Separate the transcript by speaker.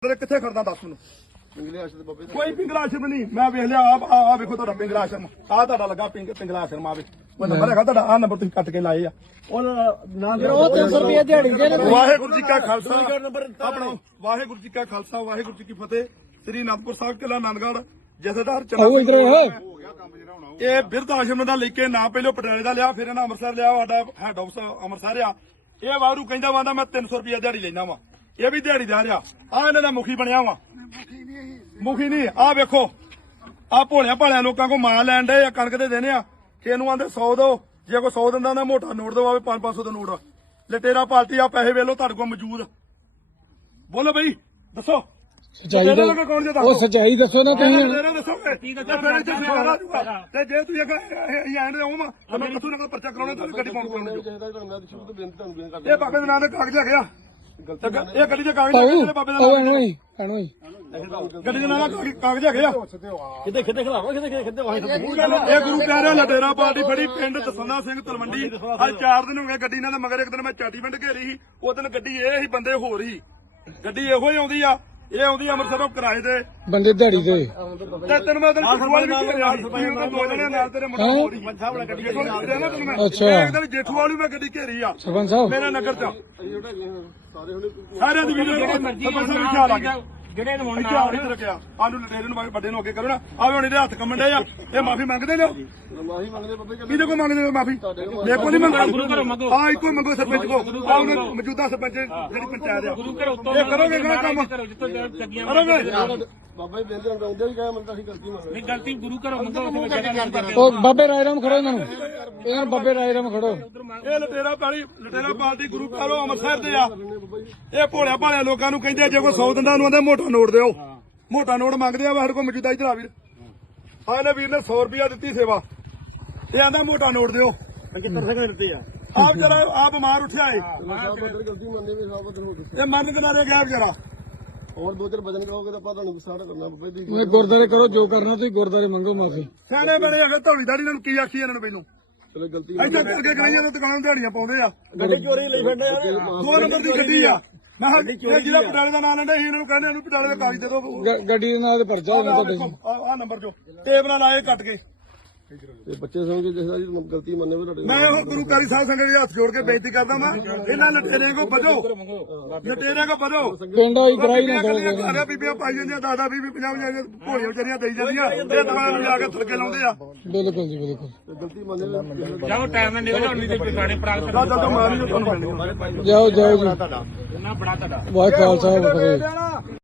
Speaker 1: ਤੇਰੇ ਕਿੱਥੇ ਖੜਦਾ ਦੱਸ ਮੈਨੂੰ। ਕੋਈ ਪਿੰਗਲਾ ਆਸ਼ਰਮ ਨਹੀਂ, ਮੈਂ ਵੇਖ ਲਿਆ ਆ ਵੇਖੋ ਤੁਹਾਡਾ ਪਿੰਗਲਾ ਆਸ਼ਰਮ, ਆ ਤੁਹਾਡਾ ਲੱਗਾ ਪਿੰਗਲਾ ਆਸ਼ਰਮ ਆਵੇ ਕੋਈ ਨੰਬਰ ਹੈਗਾ ਤੁਹਾਡਾ, ਆ ਨੰਬਰ ਤੁਸੀਂ ਕੱਟ ਕੇ ਲਾਏ ਆ। ਉਹ
Speaker 2: 300 ਰੁਪਏ ਦਿਹਾੜੀ ਦੇ।
Speaker 1: ਵਾਹਿਗੁਰੂ ਜੀ ਕਾ ਖਾਲਸਾ ਆਪਣਾ, ਵਾਹਿਗੁਰੂ ਜੀ ਕਾ ਖਾਲਸਾ, ਵਾਹਿਗੁਰੂ ਜੀ ਕੀ ਫਤਿਹ। ਸ੍ਰੀ ਅਨੰਦਪੁਰ ਸਾਹਿਬ ਕਿਲਾ ਆਨੰਦਗੜ੍ਹ ਜਥੇਦਾਰ ਇਹ ਬਿਰਧ ਆਸ਼ਰਮ ਦਾ ਲੈ ਕੇ ਨਾ ਪਹਿਲੋਂ ਪਟਿਆਲੇ ਦਾ ਲਿਆ, ਫਿਰ ਇਹਨਾਂ ਅੰਮ੍ਰਿਤਸਰ ਲਿਆ, ਸਾਡਾ ਹੈਡ ਆਫਿਸ ਅੰਮ੍ਰਿਤਸਰ ਆ। ਇਹ ਵਾਰੂ ਕਹਿੰਦਾ ਵਾ ਮੈਂ 300 ਰੁਪਏ ਦਿਹਾੜੀ ਲੈਣਾ ਵਾ, ਇਹ ਵੀ ਦਿਹਾੜੀ ਦਾ ਰਿਹਾ। ਆ ਇਹਨਾਂ ਦਾ ਮੁਖੀ ਬਣਿਆ ਵਾ, ਮੁਖੀ ਨਹੀਂ। ਆ ਵੇਖੋ ਆ ਭੋਲਿਆਂ ਭਾਲਿਆਂ ਲੋਕਾਂ ਕੋ ਮਾਲ ਲੈਣ ਦੇ ਆ, ਕਣਕ ਦੇ ਦੇਣੇ ਆ, ਕਿਸੇ ਨੂੰ ਆਂਦੇ 100 ਦੋ, ਜੇ ਕੋਈ 100 ਦਿੰਦਾ ਨਾ ਮੋਟਾ ਨੋਟ ਦਵਾਵੇ 500 ਦਾ ਨੋਟ। ਲਟੇਰਾ ਪਾਲਟੀ ਆ ਪੈਸੇ ਵੇਲੋ ਤੁਹਾਡੇ ਕੋਲ ਮੌਜੂਦ। ਬੋਲੋ ਬਈ ਦੱਸੋ
Speaker 2: ਸੱਚਾਈ ਉਹ ਸੱਚਾਈ ਦੱਸੋ ਨਾ ਤੁਸੀਂ।
Speaker 1: ਦੱਸੋਗੇ ਤੇ ਜੇ ਤੁਸੀਂ ਐਂਡ ਦੇ ਹੋਵਾਂ ਤਾਂ ਮੈਂ ਕਿਥੋਂ ਨਕਲ ਪਰਚਾ ਕਰਾਉਣਾ ਤੇ ਗੱਡੀ ਪਾਉਣ ਕਰਾਉਣੀ। ਇਹ ਬਾਬੇ ਦੇ ਨਾਂ ਦੇ ਕਾਗਜ਼ ਹੈਗੇ ਆ, ਇਹ ਗੱਡੀ ਦੇ ਕਾਗਜ਼ ਹੈਗੇ ਬਾਬੇ ਦੇ ਨਾਂ ਦੇ, ਗੱਡੀ ਦੇ ਨਾਂ ਦੇ ਕਾਗਜ਼ ਹੈਗੇ ਆ।
Speaker 2: ਕਿਤੇ ਖਿਲਾਵਾ ਕਿਤੇ
Speaker 1: ਇਹ ਗੁਰੂ ਪਿਆਰਿਆ ਲਟੇਰਾ ਪਾਰਟੀ ਫੜੀ ਪਿੰਡ ਦਸੰਨਾ ਸਿੰਘ ਤਲਵੰਡੀ। ਅੱਜ 4 ਦਿਨ ਹੋ ਗਏ ਗੱਡੀ ਨਾਲ ਮਗਰ। ਇੱਕ ਦਿਨ ਮੈਂ ਚਾਟੀ ਪਿੰਡ ਘੇਰੀ ਸੀ, ਉਹ ਦਿਨ ਗੱਡੀ ਇਹ ਹੀ ਬੰਦੇ ਹੋਰ ਹੀ, ਗੱਡੀ ਇਹੋ ਹੀ ਆਉਂਦੀ ਆ। ਇਹ ਆਉਂਦੀ ਅੰਮ੍ਰਿਤਸਰੋਂ ਕਿਰਾਏ ਦੇ
Speaker 2: ਬੰਦੇ ਦਿਹਾੜੀ ਦੇ।
Speaker 1: ਤੇ ਤੈਨੂੰ ਮੈਂ ਜੇਠੂਵਾਲ ਵੀ ਘੇਰਿਆ ਸੀ, ਦੋ ਜਣੇ ਨਾਲ ਤੇਰੇ ਮੁੰਡਾ ਹੋਰ ਹੀ ਅੱਛਾ। ਇੱਕ ਦਿਨ ਜੇਠੂਵਾਲ ਵੀ ਮੈਂ ਗੱਡੀ ਘੇਰੀ ਆ
Speaker 2: ਸਰਪੰਚ ਸਾਹਿਬ
Speaker 1: ਮੇਰੇ ਨਗਰ ਚ। ਸਾਰਿਆਂ ਦੀ ਵੀਡੀਓ ਸਰਪੰਚ ਸਾਹਿਬ ਖਿਆਲ ਆ ਗਿਆ
Speaker 2: ਜਿਹੜੇ ਨੂੰ
Speaker 1: ਇੱਥੇ ਆਉਣੀ ਤੇ ਰੱਖਿਆ। ਆਨੂੰ ਲਟੇਰੇ ਨੂੰ ਵੱਡੇ ਨੂੰ ਅੱਗੇ ਕਰੋ ਨਾ। ਆਵੇ ਹੁਣ ਇਹਦੇ ਹੱਥ ਕੰਮਣ ਡੇ ਆ, ਇਹ ਮਾਫੀ ਮੰਗਦੇ ਨੇ। ਮਾਫੀ ਮੰਗਦੇ ਬਾਬੇ ਕਿਹਦੇ ਕੋ ਮੰਗਦੇ ਮਾਫੀ? ਮੇਰੇ ਕੋਲ ਨਹੀਂ ਮੰਗਦੇ। ਹਾਂ ਇੱਕੋ ਹੀ ਮੰਗੋ ਸਰਪੰਚ ਕੋ। ਆ ਉਹਨੇ ਮੌਜੂਦਾ ਸਰਪੰਚ ਜਿਹੜੀ ਪੰਚਾਇਤ ਆ, ਇਹ ਕਰੋਗੇ ਕਿਹੜਾ ਕੰਮ ਕਰੋਗੇ?
Speaker 3: ਬਾਬਾ ਜੀ ਬੇਨਤੀ ਕਰਾਉਂਦੇ ਵੀ ਕਹਾਂ ਮੰਨਦਾ ਸੀ ਗਲਤੀ ਮੰਨ
Speaker 2: ਨਹੀਂ ਗਲਤੀ ਗੁਰੂ ਘਰੋਂ ਮੰਗੋ। ਉਹ ਬਾਬੇ ਰਾਏ ਰਾਮ ਖੜੋ ਇਹਨਾਂ ਨੂੰ, ਇਹਨਾਂ ਬਾਬੇ ਰਾਏ ਰਾਮ ਖੜੋ।
Speaker 1: ਇਹ ਲਟੇਰਾ ਪਾਰਟੀ ਗੁਰੂ ਘਰੋਂ ਅੰਮ੍ਰਿਤਸਰ ਦੇ ਆ। ਇਹ ਭੋਲਿਆ ਭਾਲਿਆ ਲੋਕਾਂ ਨੂੰ ਕਹਿੰਦੇ ਜੇ ਕੋਈ 100 ਦਿੰਦਾ ਉਹਨੂੰ ਆਂਦੇ ਮੋਟਾ ਨੋਟ ਦਿਓ। ਮੋਟਾ ਨੋਟ ਮੰਗਦੇ ਆ। ਸਾਡੇ ਕੋਲ ਮੌਜੂਦਾ ਇਧਰ ਆ ਵੀਰ, ਆ ਇਹਨੇ ਵੀਰ ਨੇ 100 ਰੁਪਇਆ ਦਿੱਤੀ ਸੇਵਾ, ਇਹ ਆਂਦਾ ਮੋਟਾ ਨੋਟ ਦਿਓ।
Speaker 3: 75 ਸੈਕਿੰਡ ਦਿੱਤੀ ਆ।
Speaker 1: ਆਪ ਜਰਾ ਆ ਬਿਮਾਰ ਉੱਠਿਆ ਏ,
Speaker 3: ਗਲਤੀ ਮੰਨਦੇ ਵੀ ਸਾਬਤ ਹੋ ਗਈ।
Speaker 1: ਇਹ ਮੰਨ ਕਿਨਾਰੇ ਗਿਆ ਵਿਚਾਰਾ।
Speaker 3: ਹੋਰ 2-4 ਵਜਨ ਕਹੋਗੇ ਤਾਂ ਆਪਾਂ ਤੁਹਾਨੂੰ ਸਾਰਾ ਕਰਨਾ ਬਾਬਾ ਜੀ।
Speaker 2: ਮੈਂ ਗੁਰਦਾਰੇ ਕਰੋ ਜੋ ਕਰਨਾ ਤੁਸੀਂ, ਗੁਰਦਾਰੇ ਮੰਗੋ ਮਾਫੀ।
Speaker 1: ਸਿਆਣੇ ਬੜੇ ਅਗਰ ਧੌਲੀ ਦਾੜੀ ਇਹਨਾਂ ਨੂੰ ਕੀ ਆਖੀ ਇਹਨਾਂ ਨੂੰ ਪਹਿਲੋਂ
Speaker 3: ਚਲੋ ਗਲਤੀ
Speaker 1: ਇੱਥੇ ਕਰਕੇ ਕਰਾਈਆਂ ਨੇ ਦੁਕਾਨ ਦਿਹਾੜੀਆਂ ਪਾਉਂਦੇ ਆ।
Speaker 3: ਗੱਡੀ ਚੋਰੀ ਲਈ ਫਿਰਦੇ ਯਾਰ।
Speaker 1: 2 ਨੰਬਰ ਦੀ ਗੱਡੀ ਆ। ਮੈਂ ਕਿਹਾ ਜਿਹੜਾ ਪਟਿਆਲੇ ਦਾ ਨਾਂ ਲੈਂਦਾ ਸੀ ਇਹਨਾਂ ਨੂੰ ਕਹਿੰਦੇ ਇਹਨੂੰ ਪਟਿਆਲੇ ਦਾ ਕਾਗਜ਼ ਦੇ ਦਿਓ।
Speaker 2: ਗੱਡੀ ਦੇ ਨਾਲ ਤੇ ਪਰਚਾ ਹੋਣਾ ਤੁਹਾਡੇ।
Speaker 1: ਆ ਨੰਬਰ ਜੋ ਟੇਪ ਨਾਲ ਆਏ ਕੱਟ ਕੇ।
Speaker 3: ਤੇ ਬੱਚੇ ਸਮਝ ਜਿਸ ਦਾ ਜੀ ਗਲਤੀ ਮੰਨੇ ਵੀ ਤੁਹਾਡੇ।
Speaker 1: ਮੈਂ ਉਹ ਗੁਰੂ ਕਾਰੀ ਸਾਹਿਬ ਸੰਗਤ ਦੇ ਹੱਥ ਜੋੜ ਕੇ ਬੇਨਤੀ ਕਰਦਾ ਮੈਂ, ਇਹਨਾਂ ਲਟੇਰਿਆਂ ਕੋ ਬਚੋ, ਲਟੇਰਿਆਂ ਕੋ ਬਚੋ।
Speaker 2: ਪਿੰਡ ਆਈ ਕਰਾਈ ਨਾ
Speaker 1: ਸਾਰੀਆਂ ਬੀਬੀਆਂ ਪਾਈ ਜਾਂਦੀਆਂ, 10 20 50 ਭੋਲੀਆਂ ਵਿਚਾਰੀਆਂ ਦੇਈ ਜਾਂਦੀਆਂ, ਇਹ ਦੁਕਾਨ ਨੂੰ ਜਾ ਕੇ ਥਲਕੇ ਲਾਉਂਦੇ ਆ।
Speaker 2: ਬਿਲਕੁਲ ਜੀ ਬਿਲਕੁਲ।
Speaker 3: ਗਲਤੀ ਮੰਨੇ
Speaker 2: ਜਾਓ ਟਾਈਮ ਨਾਲ ਨਿਕਲ ਆਉਣੀ ਤੇ ਪੁਰਾਣੇ ਪ੍ਰਾਗਤ
Speaker 1: ਜਦੋਂ ਮਾਰੀ ਤੁਹਾਨੂੰ ਮਿਲਣੀ।
Speaker 2: ਜਾਓ ਜਾਓ ਜੀ। ਨਾ ਬੜਾ ਤੁਹਾਡਾ
Speaker 1: ਵਾਹਿਗੁਰੂ
Speaker 2: ਖਾਲਸਾ ਵਾਹਿਗੁਰੂ।